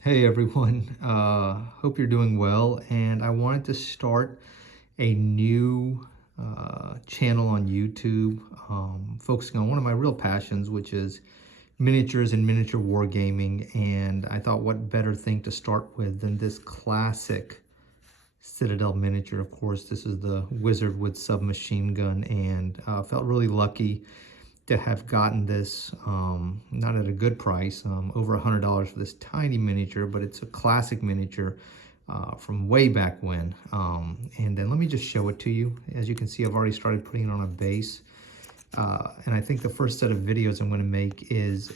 Hey everyone, hope you're doing well, and I wanted to start a new channel on YouTube focusing on one of my real passions, which is miniatures and miniature wargaming. And I thought what better thing to start with than this classic Citadel miniature. Of course, this is the Wizard with Submachine Gun, and felt really lucky to have gotten this, not at a good price, over $100 for this tiny miniature, but it's a classic miniature from way back when. And then let me just show it to you. As you can see, I've already started putting it on a base. And I think the first set of videos I'm going to make is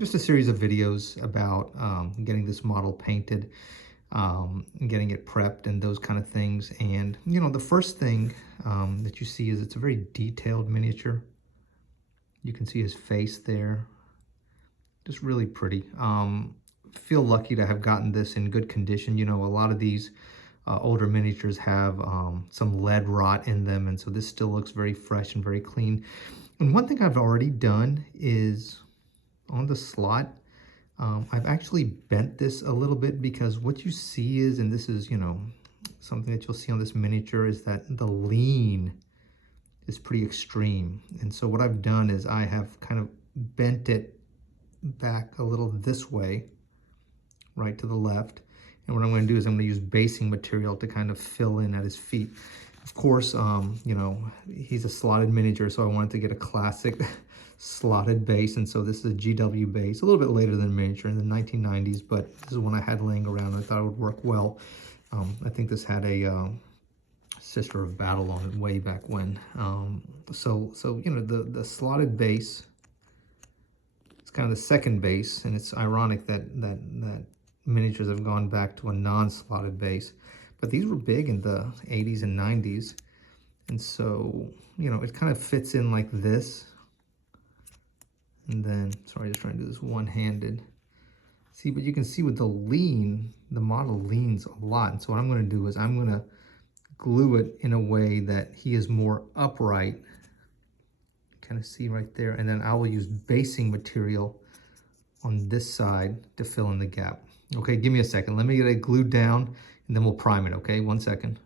just a series of videos about getting this model painted, getting it prepped and those kind of things. And, you know, the first thing that you see is it's a very detailed miniature. You can see his face there. Just really pretty. Feel lucky to have gotten this in good condition. You know, a lot of these older miniatures have some lead rot in them, and so this still looks very fresh and very clean. And one thing I've already done is on the slot, I've actually bent this a little bit, because what you see is, and this is, you know, something that you'll see on this miniature, is that the lean is pretty extreme. And so what I've done is I have kind of bent it back a little this way, right to the left. And what I'm going to do is I'm going to use basing material to kind of fill in at his feet. Of course, you know, he's a slotted miniature, so I wanted to get a classic slotted base. And so this is a GW base, a little bit later than miniature in the 1990s, but this is one I had laying around. I thought it would work well. I think this had a Sister of Battle on it way back when. So you know, the slotted base, it's kind of the second base, and it's ironic that miniatures have gone back to a non-slotted base, but these were big in the 80s and 90s, and so, you know, it kind of fits in like this. And then, sorry, just trying to do this one-handed. See, but you can see with the lean, the model leans a lot, and so what I'm going to do is I'm going to glue it in a way that he is more upright. Kind of see right there. And then I will use basing material on this side to fill in the gap. Okay, give me a second. Let me get it glued down, and then we'll prime it, okay? 1 second.